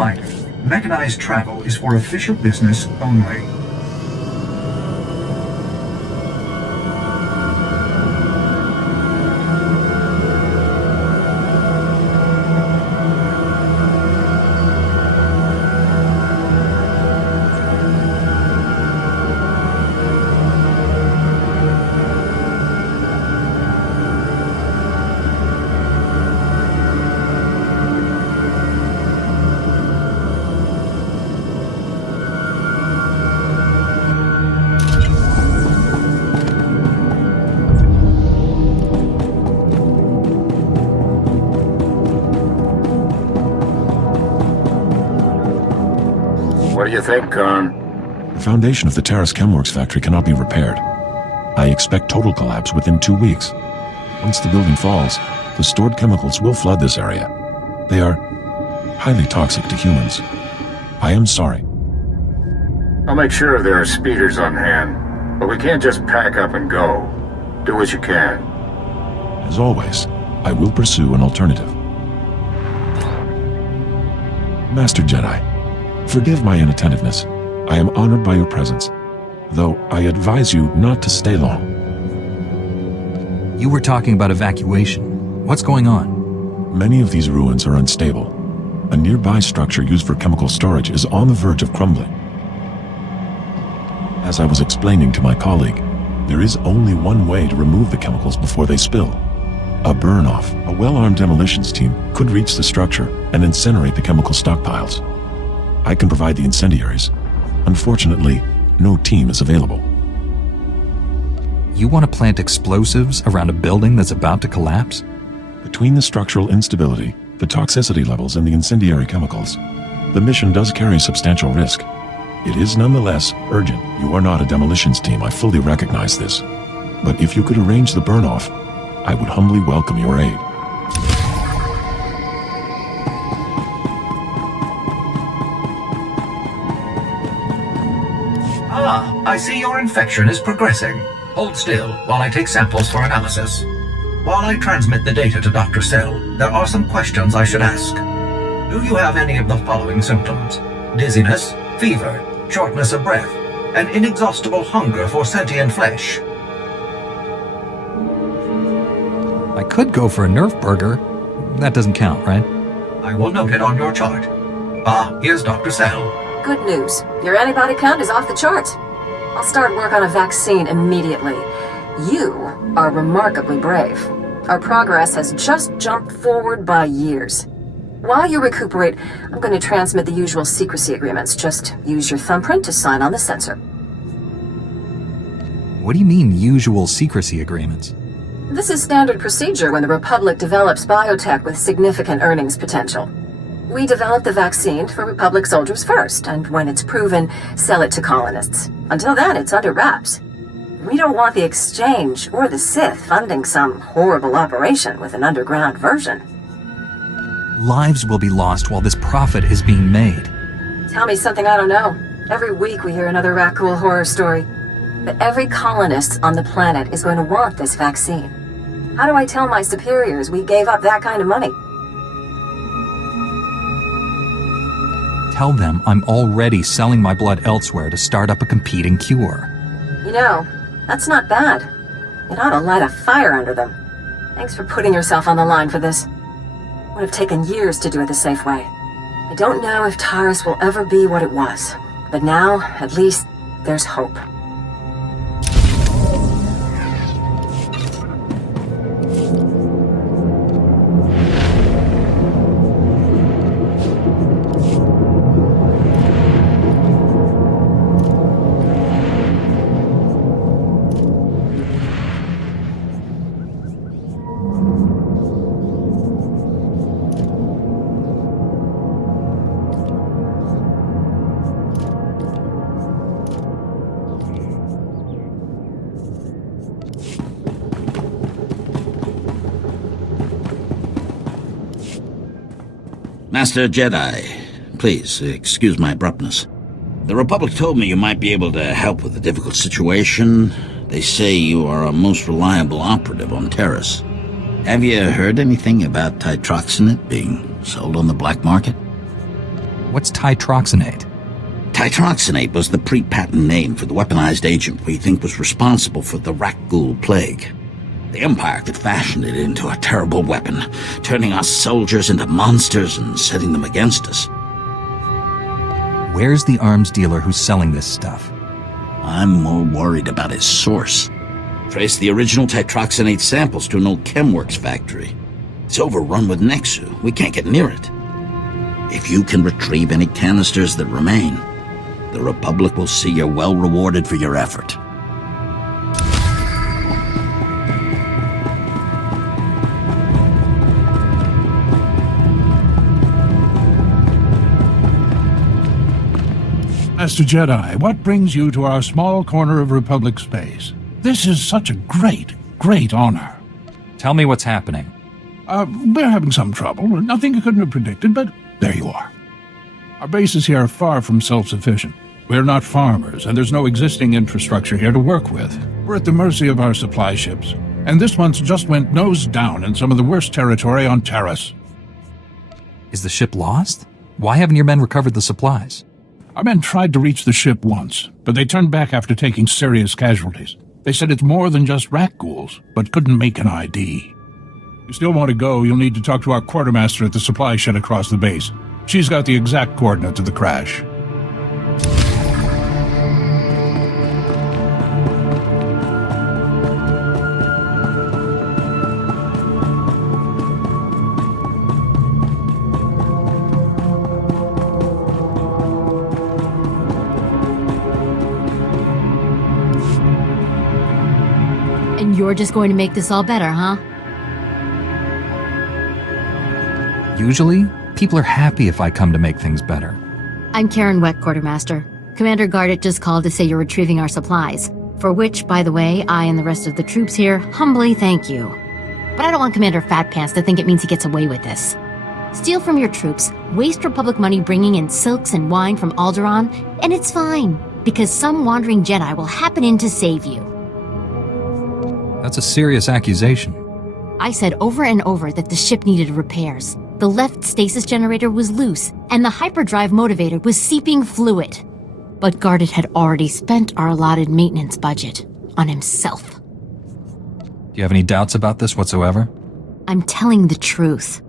reminder, mechanized travel is for official business only. What do you think, Khan? The foundation of the Terrace Chemworks factory cannot be repaired. I expect total collapse within 2 weeks. Once the building falls, the stored chemicals will flood this area. They are highly toxic to humans. I am sorry. I'll make sure there are speeders on hand, but we can't just pack up and go. Do what you can. As always, I will pursue an alternative. Master Jedi, forgive my inattentiveness. I am honored by your presence, though I advise you not to stay long. You were talking about evacuation. What's going on? Many of these ruins are unstable. A nearby structure used for chemical storage is on the verge of crumbling. As I was explaining to my colleague, there is only one way to remove the chemicals before they spill. A burn-off. A well-armed demolitions team could reach the structure and incinerate the chemical stockpiles. I can provide the incendiaries. Unfortunately, no team is available. You want to plant explosives around a building that's about to collapse? Between the structural instability, the toxicity levels, and the incendiary chemicals, the mission does carry substantial risk. It is nonetheless urgent. You are not a demolitions team, I fully recognize this. But if you could arrange the burn-off, I would humbly welcome your aid. I see your infection is progressing. Hold still while I take samples for analysis. While I transmit the data to Dr. Cell, there are some questions I should ask. Do you have any of the following symptoms? Dizziness, fever, shortness of breath, and inexhaustible hunger for sentient flesh? I could go for a Nerf burger. That doesn't count, right? I will note it on your chart. Here's Dr. Cell. Good news. Your antibody count is off the charts. I'll start work on a vaccine immediately. You are remarkably brave. Our progress has just jumped forward by years. While you recuperate, I'm going to transmit the usual secrecy agreements. Just use your thumbprint to sign on the sensor. What do you mean, usual secrecy agreements? This is standard procedure when the Republic develops biotech with significant earnings potential. We develop the vaccine for Republic soldiers first, and when it's proven, sell it to colonists. Until then, it's under wraps. We don't want the Exchange or the Sith funding some horrible operation with an underground version. Lives will be lost while this profit is being made. Tell me something I don't know. Every week we hear another Rakul horror story. But every colonist on the planet is going to want this vaccine. How do I tell my superiors we gave up that kind of money? Tell them I'm already selling my blood elsewhere to start up a competing cure. You know, that's not bad. It ought to light a fire under them. Thanks for putting yourself on the line for this. Would have taken years to do it the safe way. I don't know if Taurus will ever be what it was, but now, at least, there's hope. Master Jedi, please excuse my abruptness. The Republic told me you might be able to help with a difficult situation. They say you are a most reliable operative on Terrace. Have you heard anything about titroxinate being sold on the black market? What's titroxinate? Titroxinate was the pre-patent name for the weaponized agent we think was responsible for the Rakghoul plague. The Empire could fashion it into a terrible weapon, turning our soldiers into monsters and setting them against us. Where's the arms dealer who's selling this stuff? I'm more worried about his source. Trace the original titroxinate samples to an old Chemworks factory. It's overrun with Nexu. We can't get near it. If you can retrieve any canisters that remain, the Republic will see you're well rewarded for your effort. Master Jedi, what brings you to our small corner of Republic space? This is such a great, great honor. Tell me what's happening. We're having some trouble. Nothing you couldn't have predicted, but there you are. Our bases here are far from self-sufficient. We're not farmers, and there's no existing infrastructure here to work with. We're at the mercy of our supply ships. And this month just went nose down in some of the worst territory on Terrace. Is the ship lost? Why haven't your men recovered the supplies? Our men tried to reach the ship once, but they turned back after taking serious casualties. They said it's more than just Rakghouls, but couldn't make an ID. If you still want to go, you'll need to talk to our quartermaster at the supply shed across the base. She's got the exact coordinates of the crash. And you're just going to make this all better, huh? Usually, people are happy if I come to make things better. I'm Karen Weck, Quartermaster. Commander Gardet just called to say you're retrieving our supplies, for which, by the way, I and the rest of the troops here humbly thank you. But I don't want Commander Fatpants to think it means he gets away with this. Steal from your troops, waste Republic money bringing in silks and wine from Alderaan, and it's fine, because some wandering Jedi will happen in to save you. That's a serious accusation. I said over and over that the ship needed repairs. The left stasis generator was loose, and the hyperdrive motivator was seeping fluid. But Gardet had already spent our allotted maintenance budget on himself. Do you have any doubts about this whatsoever? I'm telling the truth.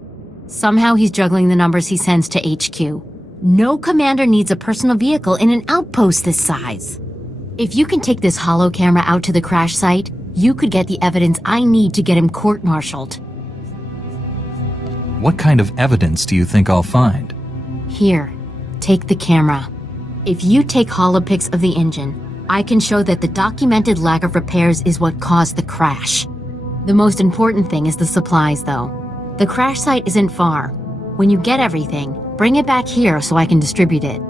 Somehow he's juggling the numbers he sends to HQ. No commander needs a personal vehicle in an outpost this size. If you can take this holo camera out to the crash site, you could get the evidence I need to get him court-martialed. What kind of evidence do you think I'll find? Here, take the camera. If you take holopics of the engine, I can show that the documented lack of repairs is what caused the crash. The most important thing is the supplies, though. The crash site isn't far. When you get everything, bring it back here so I can distribute it.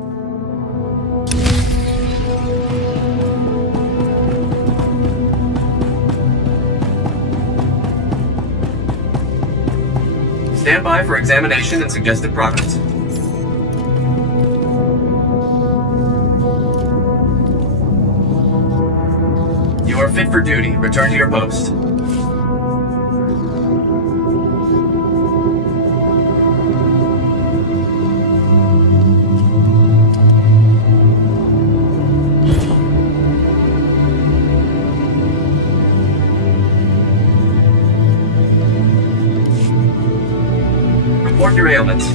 Stand by for examination and suggested progress. You are fit for duty. Return to your post. Report your ailments.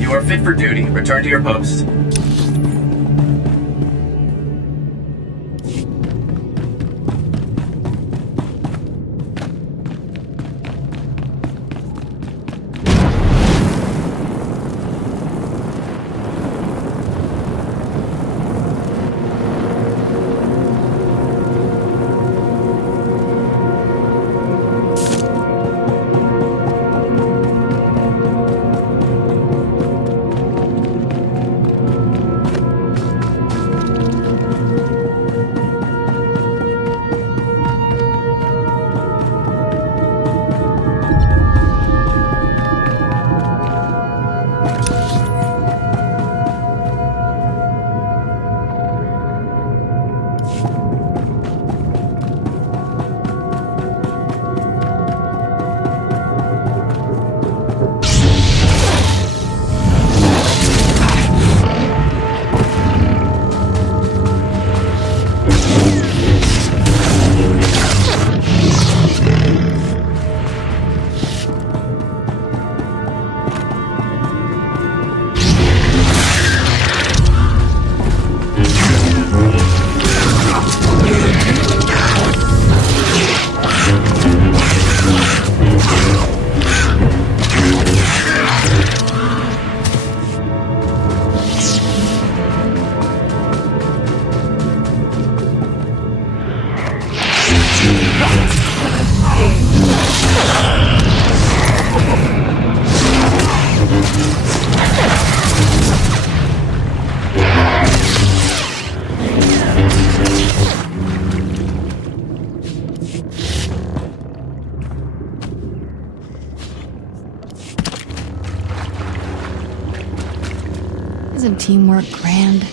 You are fit for duty. Return to your post. Isn't teamwork grand?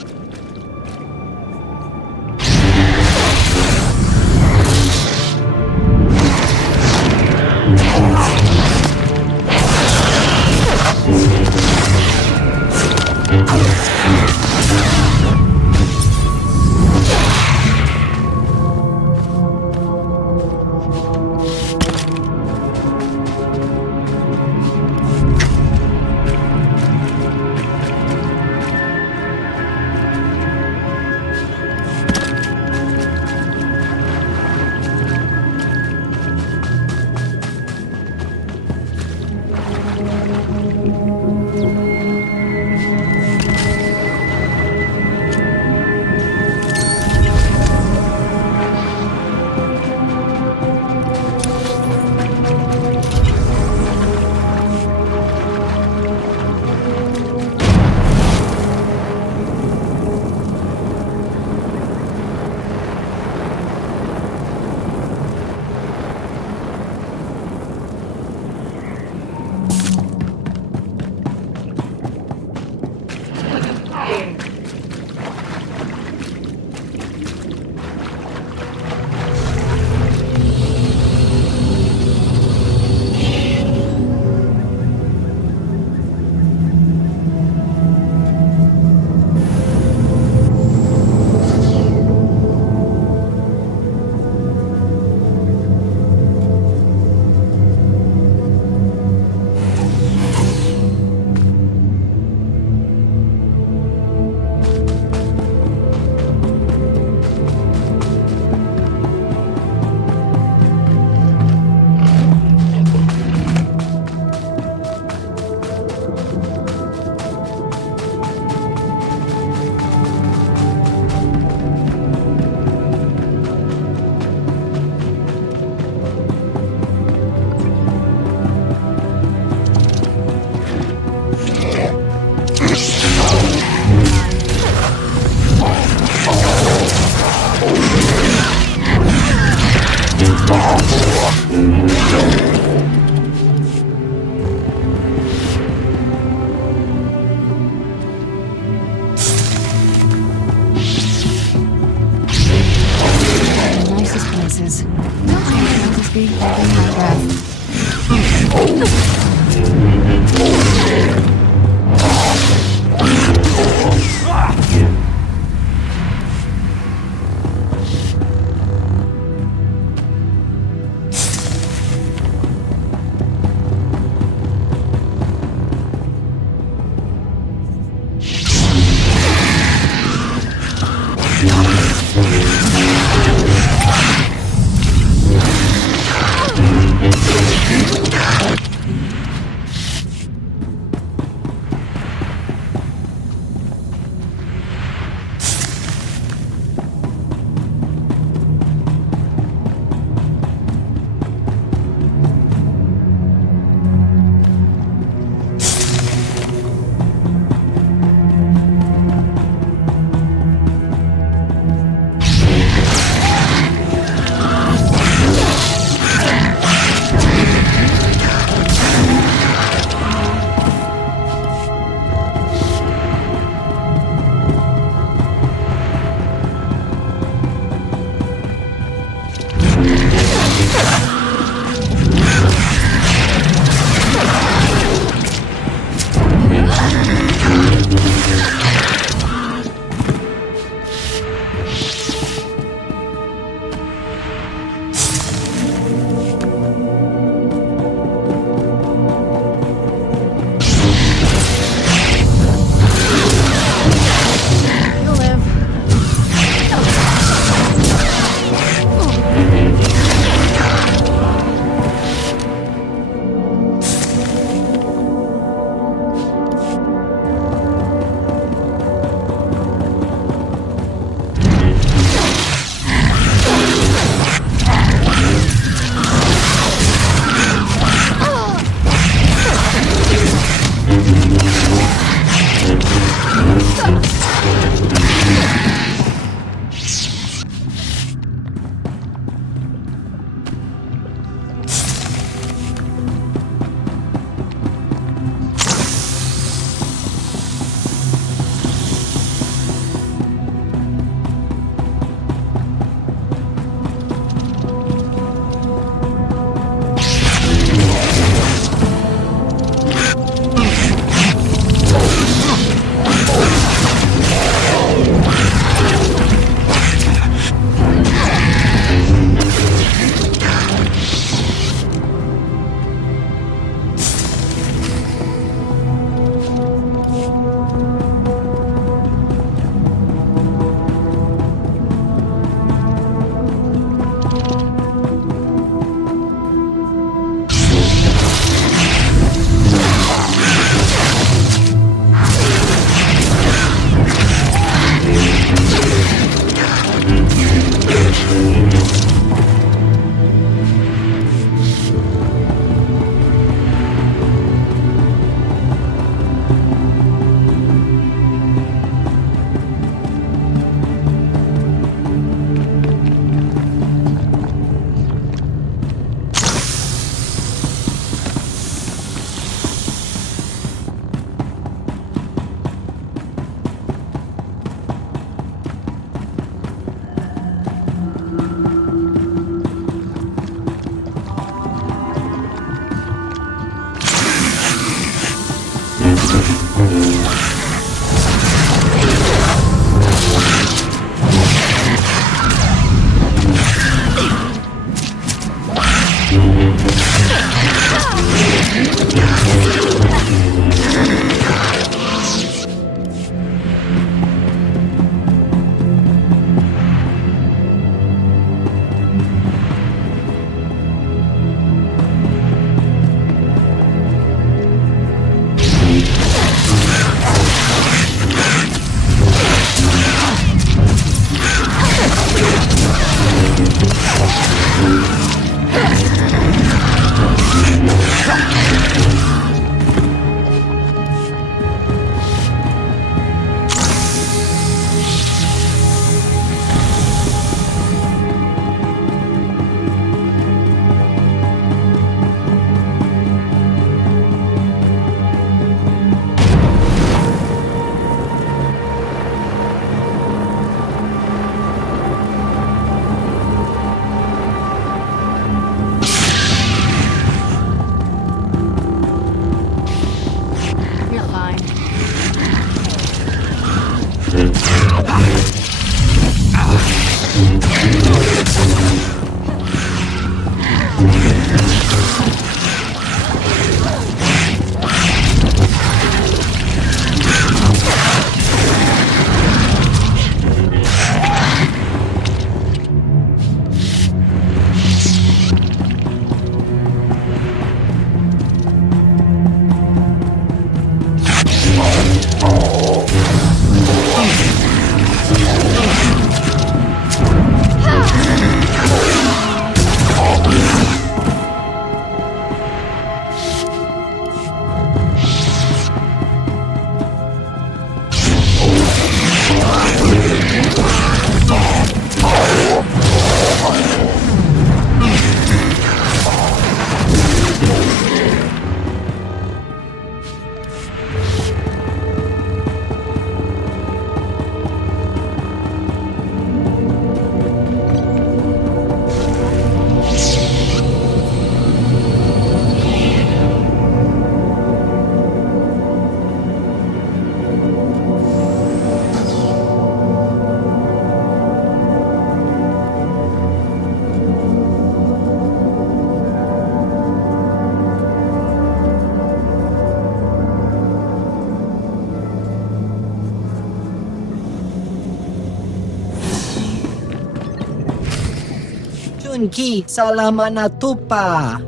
Ki salama na tupa.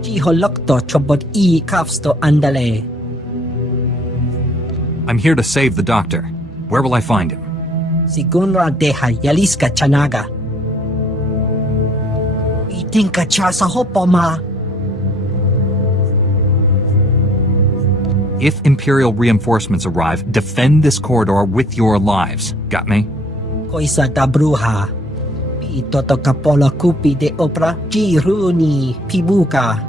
Jiholokto chobot I kafsto andale. I'm here to save the doctor. Where will I find him? Sigunra deha yaliska chanaga. Itinka cha sa hopoma. If Imperial reinforcements arrive, defend this corridor with your lives. Got me? Koisa dabruha. Itoto kapola kupi de opera Jiruni Pibuka.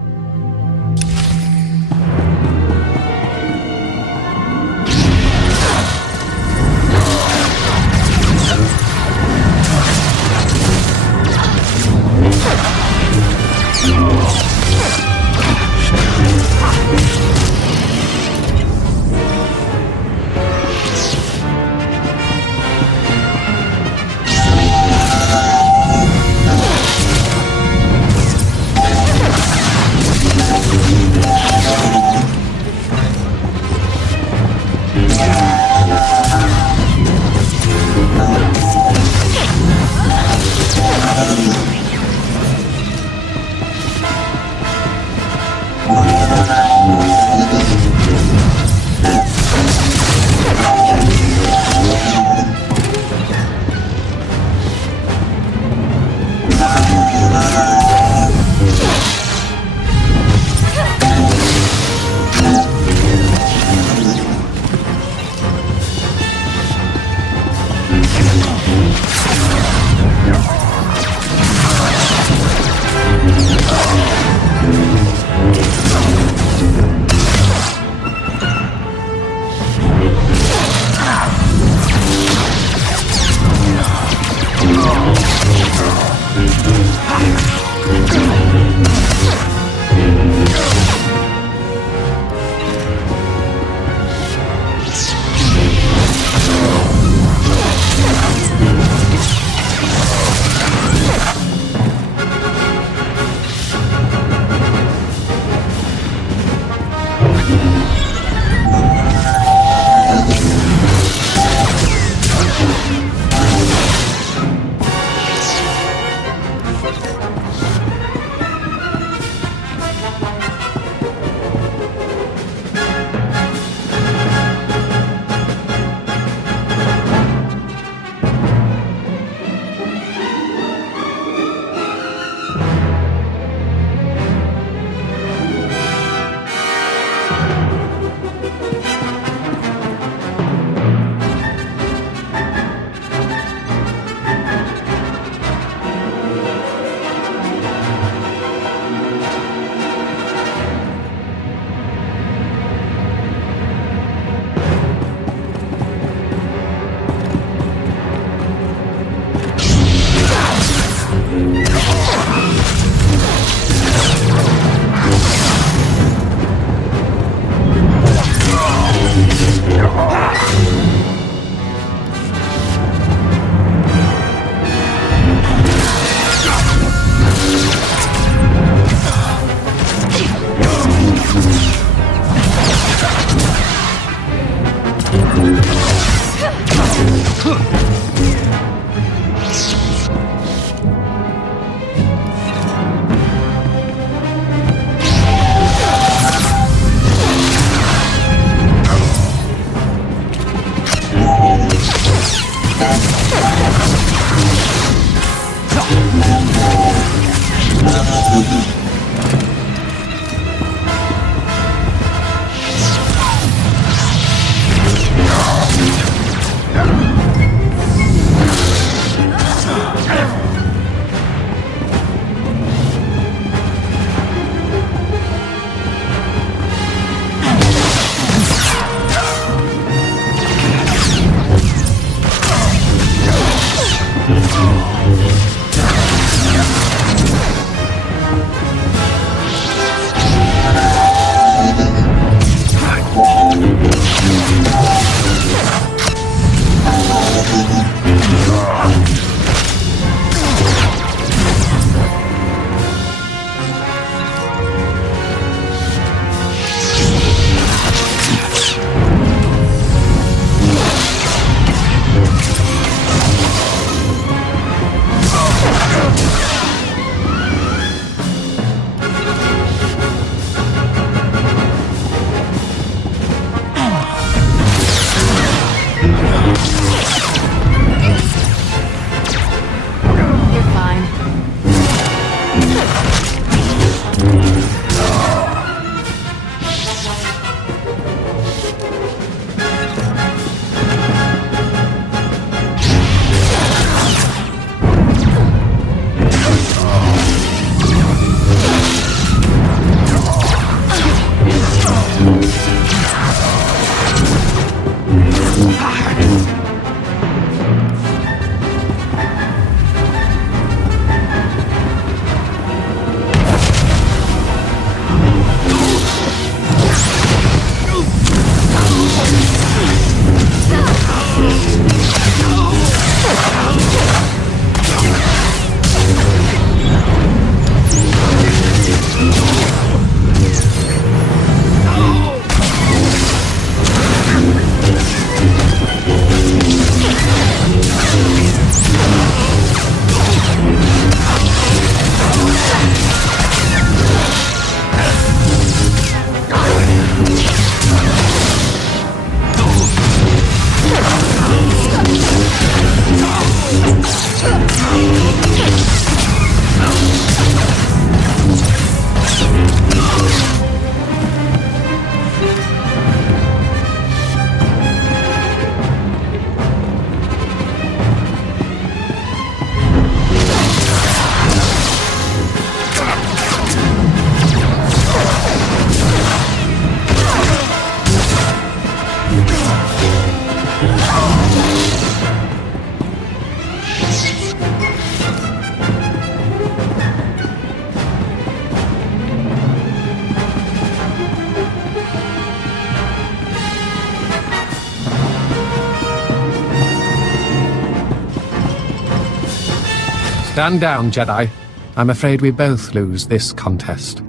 Stand down, Jedi. I'm afraid we both lose this contest.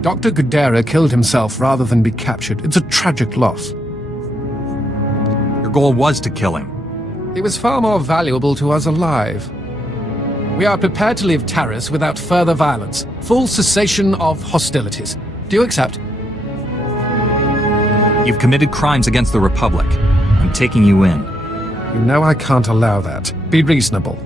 Doctor Godera killed himself rather than be captured. It's a tragic loss. Your goal was to kill him. He was far more valuable to us alive. We are prepared to leave Taris without further violence. Full cessation of hostilities. Do you accept? You've committed crimes against the Republic. I'm taking you in. You know I can't allow that. Be reasonable.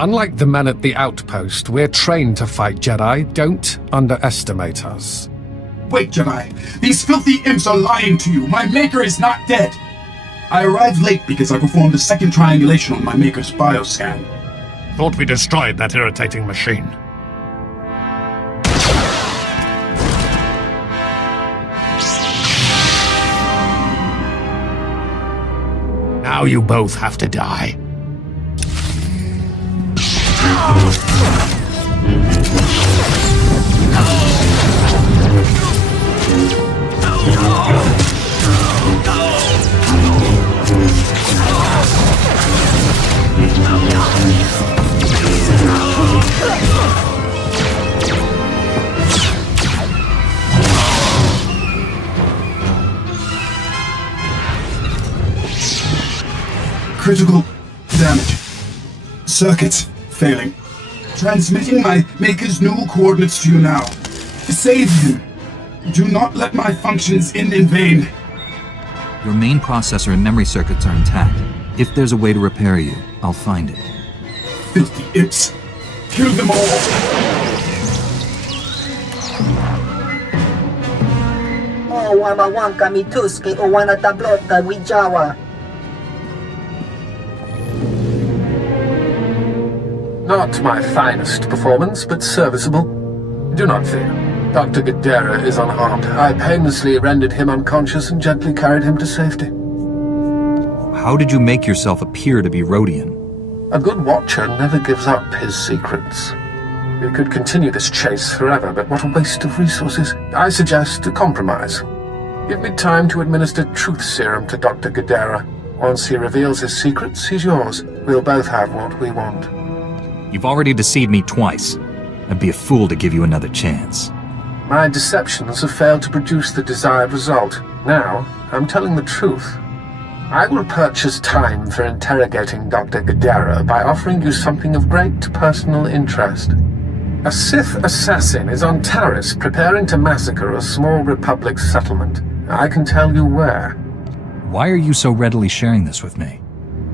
Unlike the men at the outpost, we're trained to fight, Jedi. Don't underestimate us. Wait, Jedi. These filthy imps are lying to you. My Maker is not dead. I arrived late because I performed the second triangulation on my Maker's bioscan. Thought we destroyed that irritating machine. Now you both have to die. Critical damage. Circuits failing. Transmitting my Maker's new coordinates to you now. Save him. Do not let my functions end in vain. Your main processor and memory circuits are intact. If there's a way to repair you, I'll find it. Filthy imps. Kill them all. o wamawanka mituski o wanatablota wijawa. Not my finest performance, but serviceable. Do not fear. Dr. Godera is unharmed. I painlessly rendered him unconscious and gently carried him to safety. How did you make yourself appear to be Rhodian? A good watcher never gives up his secrets. We could continue this chase forever, but what a waste of resources. I suggest a compromise. Give me time to administer truth serum to Dr. Godera. Once he reveals his secrets, he's yours. We'll both have what we want. You've already deceived me twice. I'd be a fool to give you another chance. My deceptions have failed to produce the desired result. Now, I'm telling the truth. I will purchase time for interrogating Dr. Godera by offering you something of great personal interest. A Sith assassin is on Taris preparing to massacre a small Republic settlement. I can tell you where. Why are you so readily sharing this with me?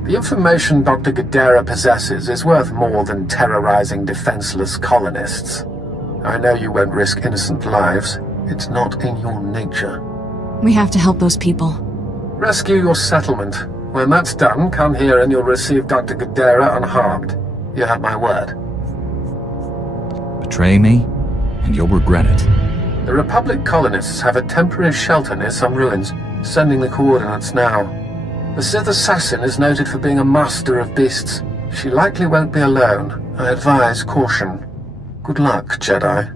The information Dr. Godera possesses is worth more than terrorizing defenseless colonists. I know you won't risk innocent lives. It's not in your nature. We have to help those people. Rescue your settlement. When that's done, come here and you'll receive Dr. Godera unharmed. You have my word. Betray me, and you'll regret it. The Republic colonists have a temporary shelter near some ruins. Sending the coordinates now. The Sith assassin is noted for being a master of beasts. She likely won't be alone. I advise caution. Good luck, Jedi.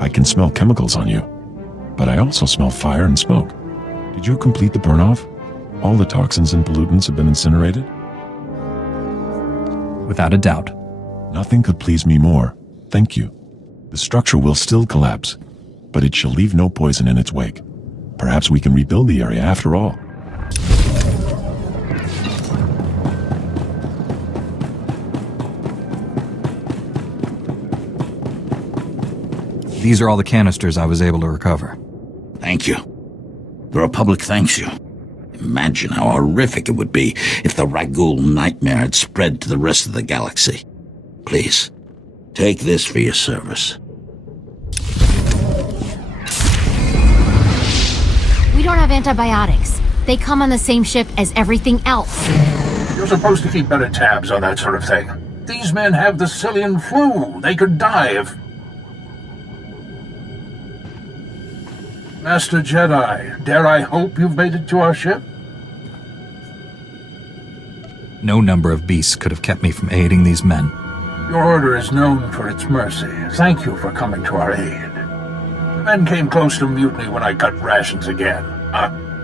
I can smell chemicals on you, but I also smell fire and smoke. Did you complete the burn-off? All the toxins and pollutants have been incinerated? Without a doubt. Nothing could please me more. Thank you. The structure will still collapse, but it shall leave no poison in its wake. Perhaps we can rebuild the area after all. These are all the canisters I was able to recover. Thank you. The Republic thanks you. Imagine how horrific it would be if the Ragoul nightmare had spread to the rest of the galaxy. Please, take this for your service. We don't have antibiotics. They come on the same ship as everything else. You're supposed to keep better tabs on that sort of thing. These men have the Cillian flu. They could die if... Master Jedi, dare I hope you've made it to our ship? No number of beasts could have kept me from aiding these men. Your order is known for its mercy. Thank you for coming to our aid. The men came close to mutiny when I cut rations again.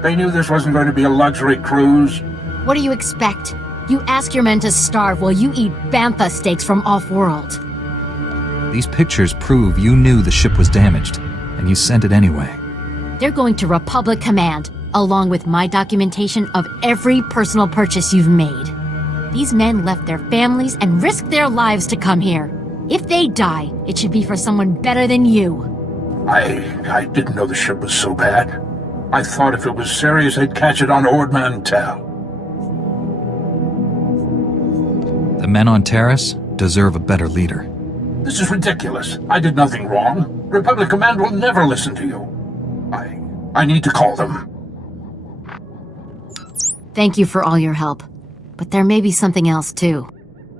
They knew this wasn't going to be a luxury cruise. What do you expect? You ask your men to starve while you eat bantha steaks from off-world. These pictures prove you knew the ship was damaged, and you sent it anyway. They're going to Republic Command, along with my documentation of every personal purchase you've made. These men left their families and risked their lives to come here. If they die, it should be for someone better than you. I didn't know the ship was so bad. I thought if it was serious, they'd catch it on Ord Mantell. The men on Terrace deserve a better leader. This is ridiculous. I did nothing wrong. Republic Command will never listen to you. I need to call them. Thank you for all your help. But there may be something else, too.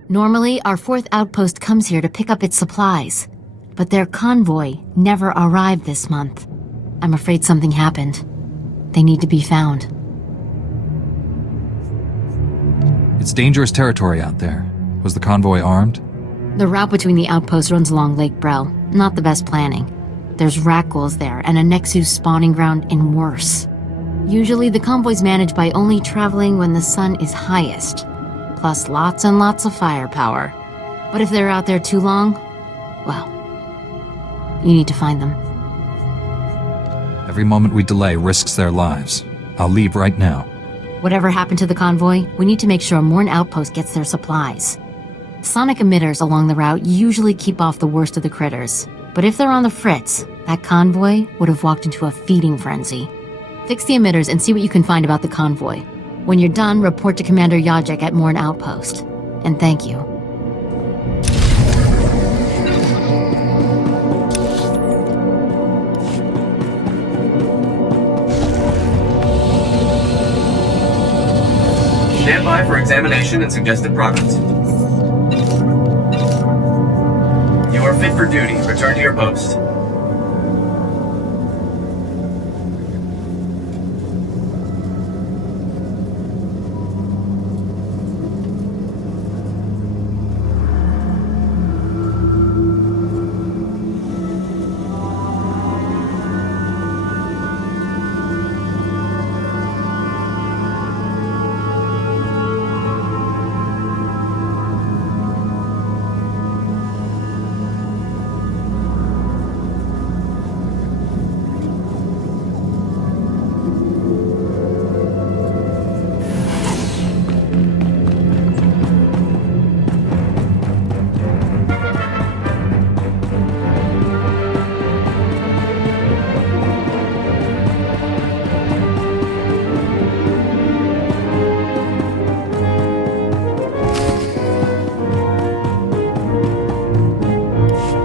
Normally, our 4th outpost comes here to pick up its supplies. But their convoy never arrived this month. I'm afraid something happened. They need to be found. It's dangerous territory out there. Was the convoy armed? The route between the outposts runs along Lake Brel. Not the best planning. There's Rakghouls there, and a Nexus spawning ground in worse. Usually the convoy's managed by only traveling when the sun is highest, plus lots and lots of firepower. But if they're out there too long, well, you need to find them. Every moment we delay risks their lives. I'll leave right now. Whatever happened to the convoy, we need to make sure Morn Outpost gets their supplies. Sonic emitters along the route usually keep off the worst of the critters. But if they're on the fritz, that convoy would have walked into a feeding frenzy. Fix the emitters and see what you can find about the convoy. When you're done, report to Commander Yajek at Morn Outpost. And thank you. Stand by for examination and suggested progress. You are fit for duty. Return to your post.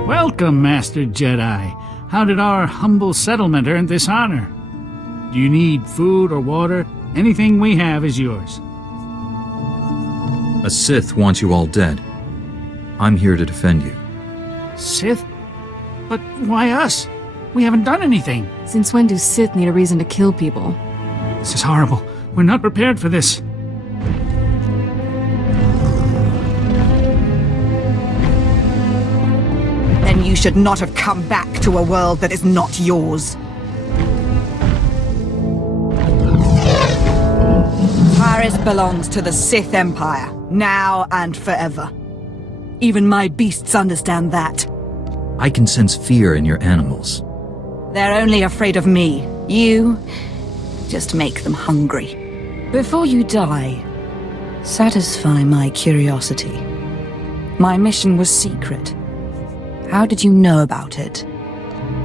Welcome, Master Jedi. How did our humble settlement earn this honor? Do you need food or water? Anything we have is yours. A Sith wants you all dead. I'm here to defend you. Sith? But why us? We haven't done anything. Since when do Sith need a reason to kill people? This is horrible. We're not prepared for this. Then you should not have come back to a world that is not yours. Paris belongs to the Sith Empire, now and forever. Even my beasts understand that. I can sense fear in your animals. They're only afraid of me. You just make them hungry. Before you die, satisfy my curiosity. My mission was secret. How did you know about it?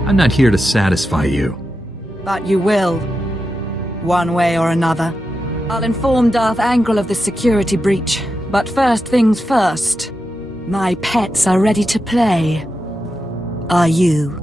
I'm not here to satisfy you. But you will. One way or another. I'll inform Darth Angral of the security breach. But first things first. My pets are ready to play. Are you?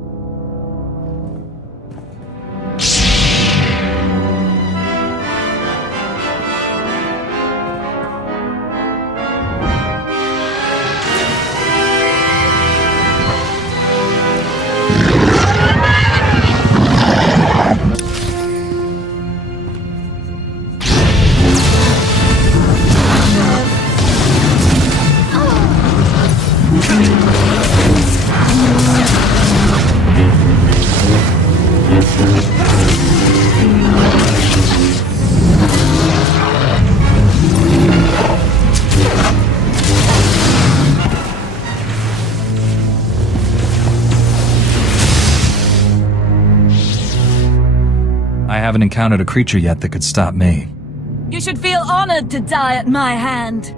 I haven't encountered a creature yet that could stop me. You should feel honored to die at my hand.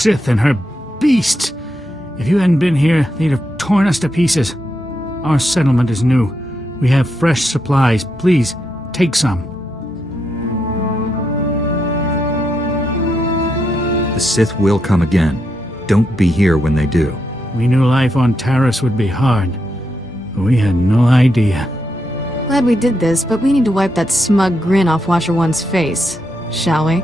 Sith and her beasts! If you hadn't been here, they'd have torn us to pieces. Our settlement is new. We have fresh supplies. Please, take some. The Sith will come again. Don't be here when they do. We knew life on Taris would be hard, but we had no idea. Glad we did this, but we need to wipe that smug grin off Watcher One's face, shall we?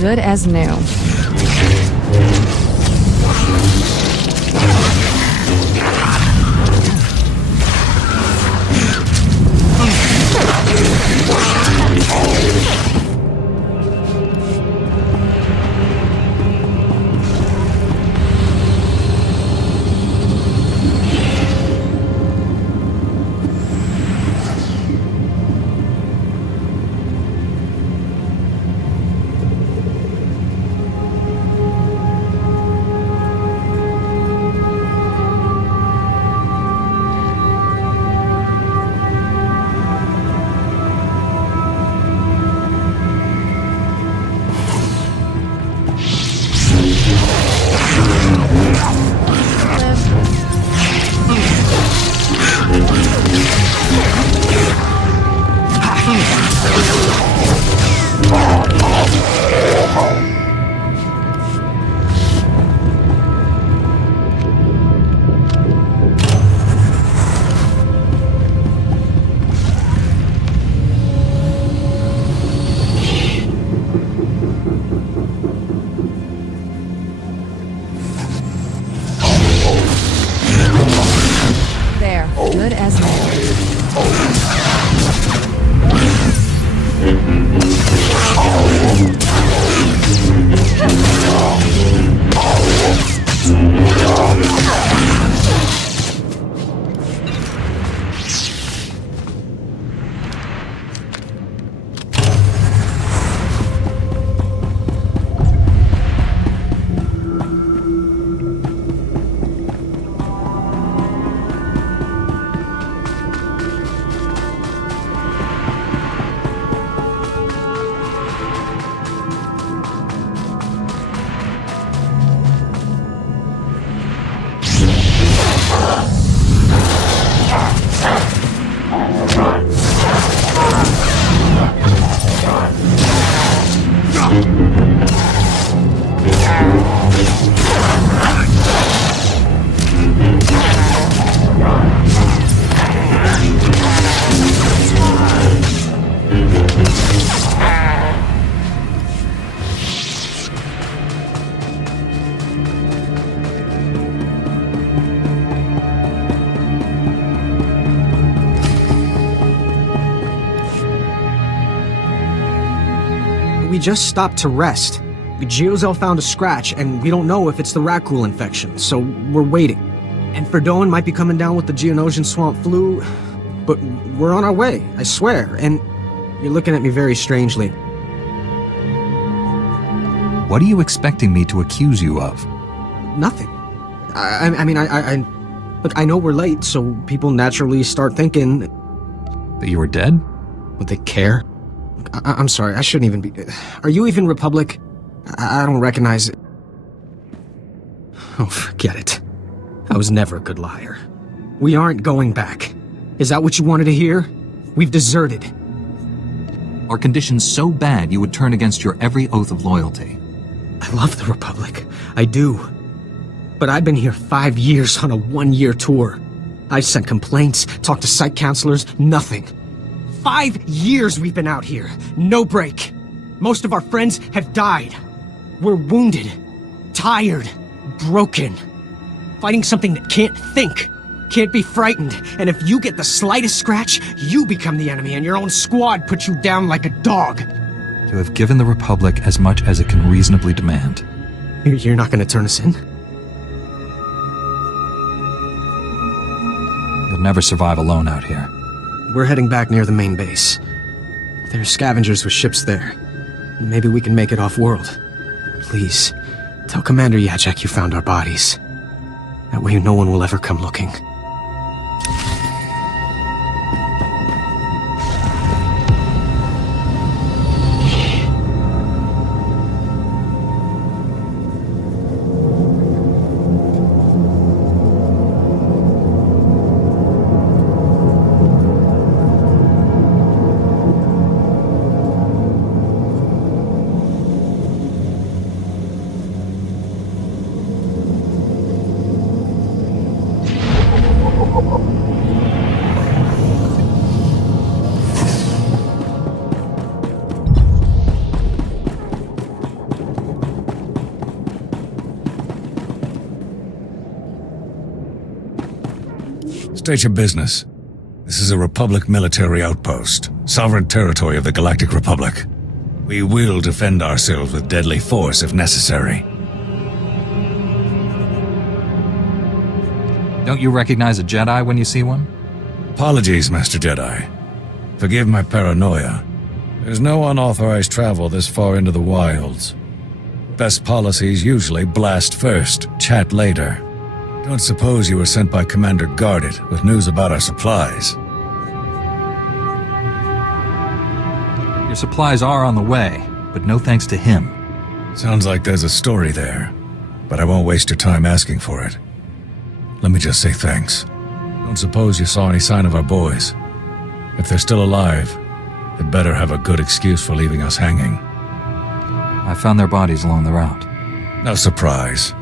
Good as new. Good as We just stopped to rest. Geozel found a scratch, and we don't know if it's the Rakul infection, so we're waiting. And Ferdoan might be coming down with the Geonosian swamp flu, but we're on our way, I swear, and you're looking at me very strangely. What are you expecting me to accuse you of? Nothing. Look, I know we're late, so people naturally start thinking... That you were dead? Would they care? I'm sorry, I shouldn't even be... Are you even Republic? I don't recognize it. Oh, forget it. I was never a good liar. We aren't going back. Is that what you wanted to hear? We've deserted. Are conditions so bad you would turn against your every oath of loyalty? I love the Republic. I do. But I've been here 5 years on a 1-year tour. I've sent complaints, talked to site counselors, nothing. 5 years we've been out here. No break. Most of our friends have died. We're wounded, tired, broken. Fighting something that can't think, can't be frightened. And if you get the slightest scratch, you become the enemy and your own squad puts you down like a dog. You have given the Republic as much as it can reasonably demand. You're not going to turn us in? You'll never survive alone out here. We're heading back near the main base. There are scavengers with ships there. Maybe we can make it off-world. Please, tell Commander Yachek you found our bodies. That way no one will ever come looking. State your business. This is a Republic military outpost, sovereign territory of the Galactic Republic. We will defend ourselves with deadly force if necessary. Don't you recognize a Jedi when you see one? Apologies, Master Jedi. Forgive my paranoia. There's no unauthorized travel this far into the wilds. Best policies usually blast first, chat later. Don't suppose you were sent by Commander Gardet with news about our supplies. Your supplies are on the way, but no thanks to him. Sounds like there's a story there, but I won't waste your time asking for it. Let me just say thanks. Don't suppose you saw any sign of our boys. If they're still alive, they'd better have a good excuse for leaving us hanging. I found their bodies along the route. No surprise.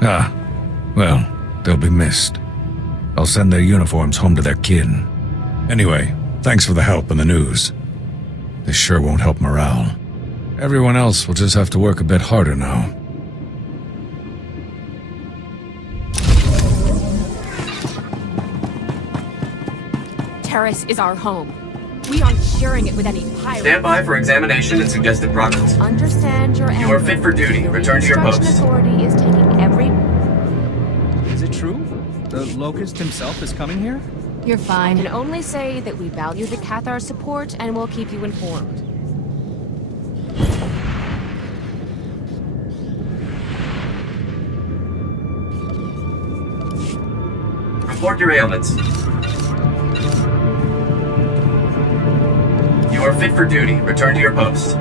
Well, they'll be missed. I'll send their uniforms home to their kin. Anyway, thanks for the help and the news. This sure won't help morale. Everyone else will just have to work a bit harder now. Terrace is our home. We aren't sharing it with any pirates. Stand by for examination and suggested progress. Understand your You are fit for duty. Return to your post. Authority is taking every... Is it true? The Locust himself is coming here? You're fine. I can only say that we value the Cathar support and will keep you informed. Report your ailments. You are fit for duty. Return to your post.